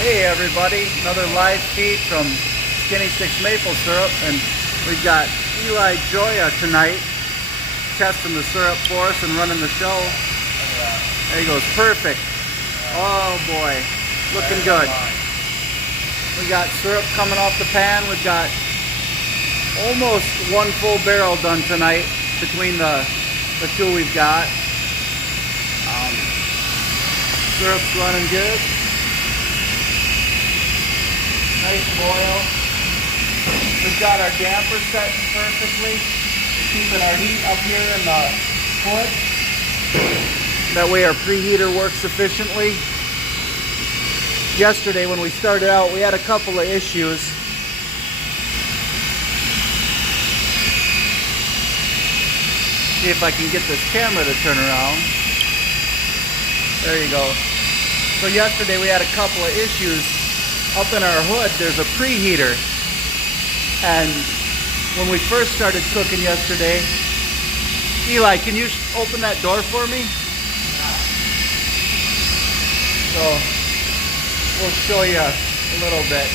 Hey everybody, another live feed from Skinny Sticks Maple Syrup, and we've got Eli Joya tonight testing the syrup for us and running the show. There he goes, perfect. Oh boy, looking good. We got syrup coming off the pan. We've got almost one full barrel done tonight between the two we've got. Syrup's running good. Nice boil. We've got our damper set perfectly. We're keeping our heat up here in the hood. That way our preheater works efficiently. Yesterday when we started out, we had a couple of issues. See if I can get this camera to turn around. There you go. So yesterday we had a couple of issues. Up in our hood, there's a preheater, and when we first started cooking yesterday, Eli, can you open that door for me? So we'll show you a little bit.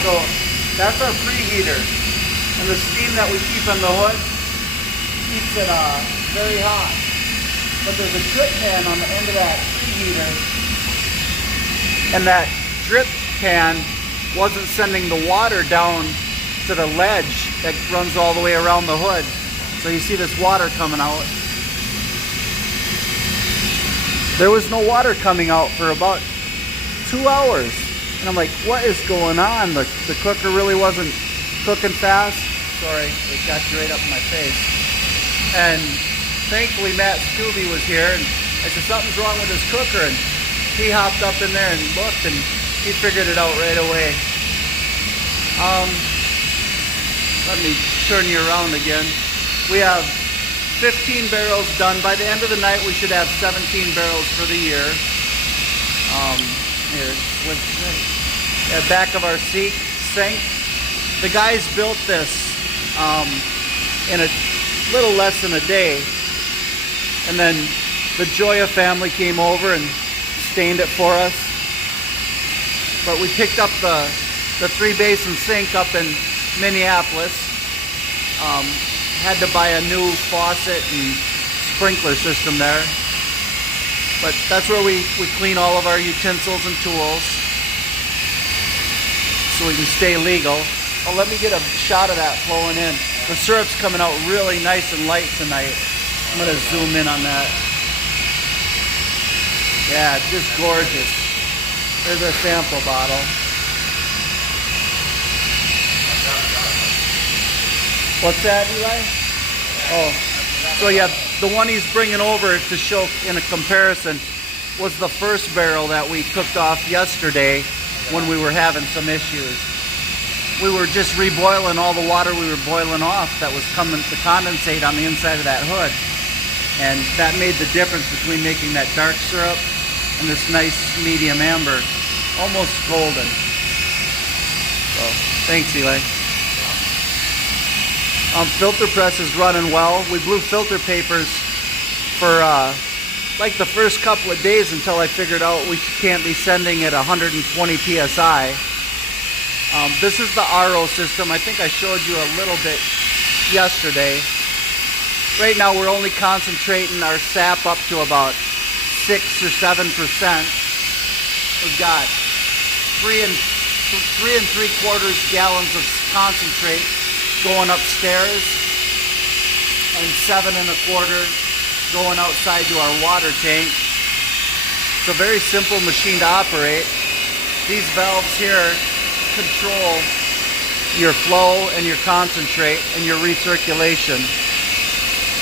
So that's our preheater, and the steam that we keep on the hood keeps it very hot. But there's a drip pan on the end of that preheater, and that drip pan wasn't sending the water down to the ledge that runs all the way around the hood. So you see this water coming out. There was no water coming out for about 2 hours. And I'm like, what is going on? The cooker really wasn't cooking fast. Sorry, it got you right up in my face. And thankfully Matt Scooby was here, and I said, something's wrong with this cooker. And he hopped up in there and looked, and he figured it out right away. Let me turn you around again. We have 15 barrels done. By the end of the night, we should have 17 barrels for the year. At back of our sink. The guys built this in a little less than a day, and then the Joya family came over and stained it for us. But we picked up the 3-basin sink up in Minneapolis. Had to buy a new faucet and sprinkler system there. But that's where we clean all of our utensils and tools so we can stay legal. Oh, let me get a shot of that flowing in. The syrup's coming out really nice and light tonight. I'm going to zoom in on that. Yeah, it's just gorgeous. There's our sample bottle. What's that, Eli? Oh, so yeah, the one he's bringing over to show in a comparison was the first barrel that we cooked off yesterday when we were having some issues. We were just reboiling all the water we were boiling off that was coming to condensate on the inside of that hood. And that made the difference between making that dark syrup and this nice medium amber, almost golden. So, thanks, Eli. Filter press is running well. We blew filter papers for like the first couple of days until I figured out we can't be sending at 120 psi. This is the RO system. I think I showed you a little bit yesterday. Right now we're only concentrating our sap up to about 6 or 7%. We've got 3 3/4 gallons of concentrate going upstairs and 7 1/4 going outside to our water tank. It's a very simple machine to operate. These valves here control your flow and your concentrate and your recirculation.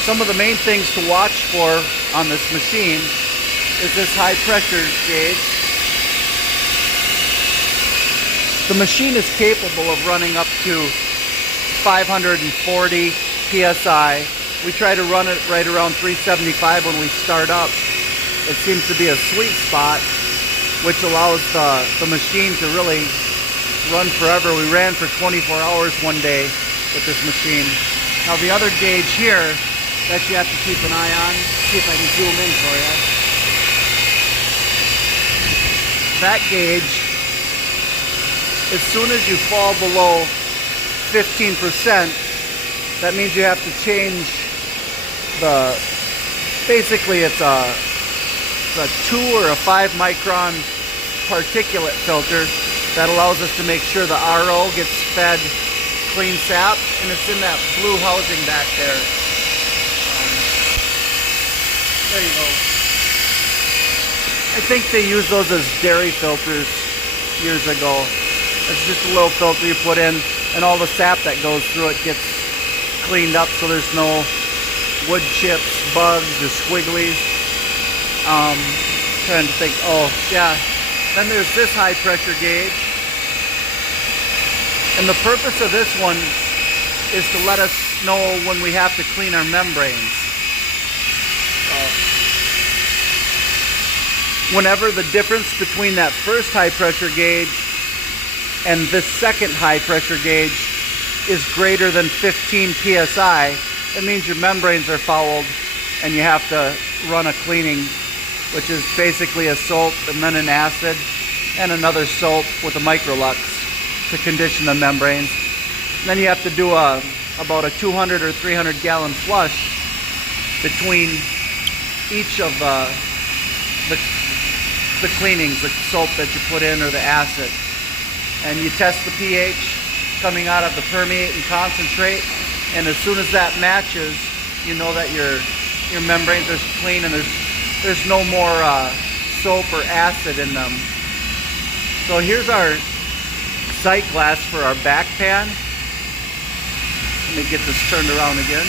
Some of the main things to watch for on this machine is this high pressure gauge. The machine is capable of running up to 540 psi. We try to run it right around 375 when we start up. It seems to be a sweet spot, which allows the machine to really run forever. We ran for 24 hours one day with this machine. Now the other gauge here that you have to keep an eye on, see if I can zoom in for you. that gauge, as soon as you fall below 15%, that means you have to change basically it's a 2 or a 5 micron particulate filter that allows us to make sure the RO gets fed clean sap, and it's in that blue housing back there. There you go. I think they used those as dairy filters years ago. It's just a little filter you put in, and all the sap that goes through it gets cleaned up so there's no wood chips, bugs, or squigglies. Trying to think, oh yeah. Then there's this high pressure gauge. And the purpose of this one is to let us know when we have to clean our membranes. Whenever the difference between that first high pressure gauge and this second high pressure gauge is greater than 15 psi, it means your membranes are fouled and you have to run a cleaning, which is basically a soap and then an acid and another soap with a microlux to condition the membranes. And then you have to do about a 200 or 300 gallon flush between each of the cleanings, the soap that you put in or the acid. And you test the pH coming out of the permeate and concentrate, and as soon as that matches, you know that your membranes are clean and there's no more soap or acid in them. So here's our sight glass for our back pan. Let me get this turned around again.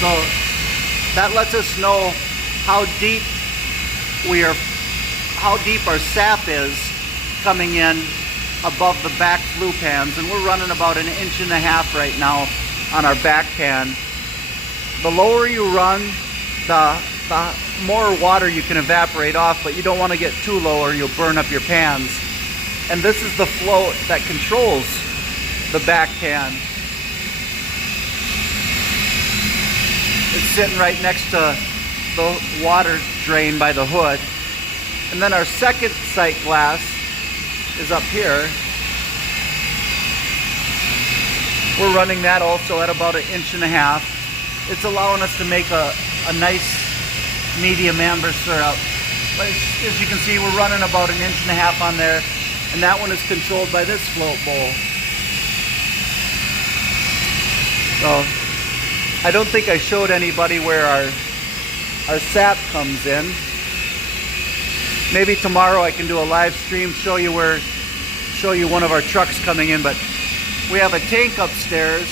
So that lets us know how deep our sap is coming in above the back flue pans, and we're running about 1.5 inches right now on our back pan. The lower you run, the more water you can evaporate off, but you don't want to get too low or you'll burn up your pans. And this is the float that controls the back pan. It's sitting right next to the water drain by the hood. And then our second sight glass is up here. We're running that also at about 1.5 inches. It's allowing us to make a nice medium amber syrup. But as you can see, we're running about 1.5 inches on there, and that one is controlled by this float bowl. So I don't think I showed anybody where our sap comes in. Maybe tomorrow I can do a live stream, show you one of our trucks coming in, but we have a tank upstairs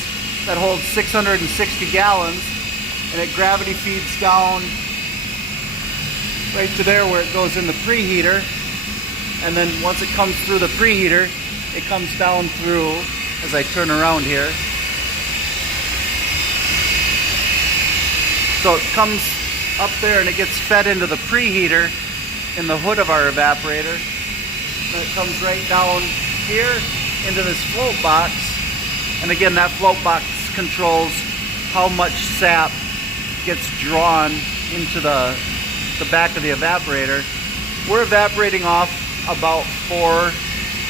that holds 660 gallons, and it gravity feeds down right to there where it goes in the preheater, and then once it comes through the preheater, it comes down through, as I turn around here. So it comes up there and it gets fed into the preheater in the hood of our evaporator. And it comes right down here into this float box. And again, that float box controls how much sap gets drawn into the back of the evaporator. We're evaporating off about 4,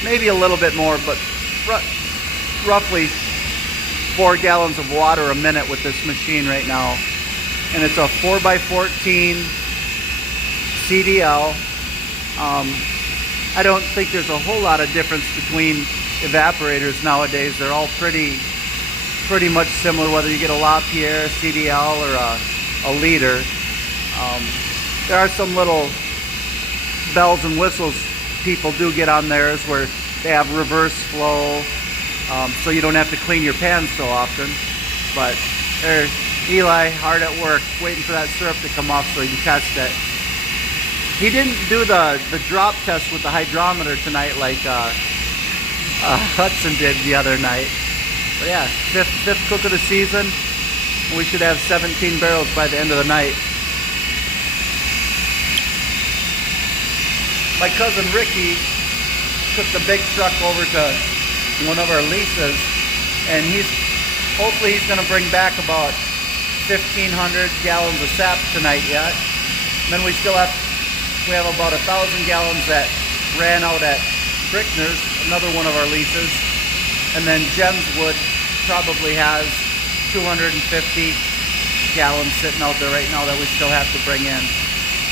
maybe a little bit more, but roughly 4 gallons of water a minute with this machine right now. And it's a 4x14 CDL. I don't think there's a whole lot of difference between evaporators nowadays. They're all pretty much similar, whether you get a LaPierre, CDL, or a liter. There are some little bells and whistles people do get on theirs where they have reverse flow, so you don't have to clean your pans so often. But there's Eli hard at work waiting for that syrup to come off so he can test it. He didn't do the drop test with the hydrometer tonight like Hudson did the other night. But yeah, fifth cook of the season. We should have 17 barrels by the end of the night. My cousin Ricky took the big truck over to one of our leases, and hopefully he's going to bring back about 1,500 gallons of sap tonight yet. And then we have about 1,000 gallons that ran out at Brickner's, another one of our leases. And then Gemswood probably has 250 gallons sitting out there right now that we still have to bring in.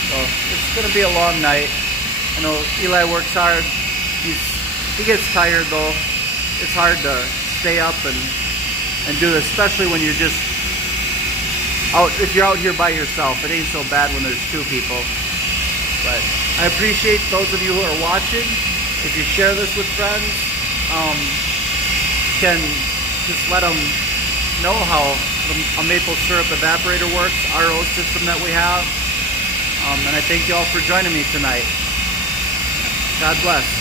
So it's going to be a long night. I know Eli works hard. He gets tired though. It's hard to stay up and do this, especially when you're just out. If you're out here by yourself, it ain't so bad when there's two people. But I appreciate those of you who are watching. If you share this with friends, can just let them know how a maple syrup evaporator works, RO system that we have. And I thank you all for joining me tonight. God bless.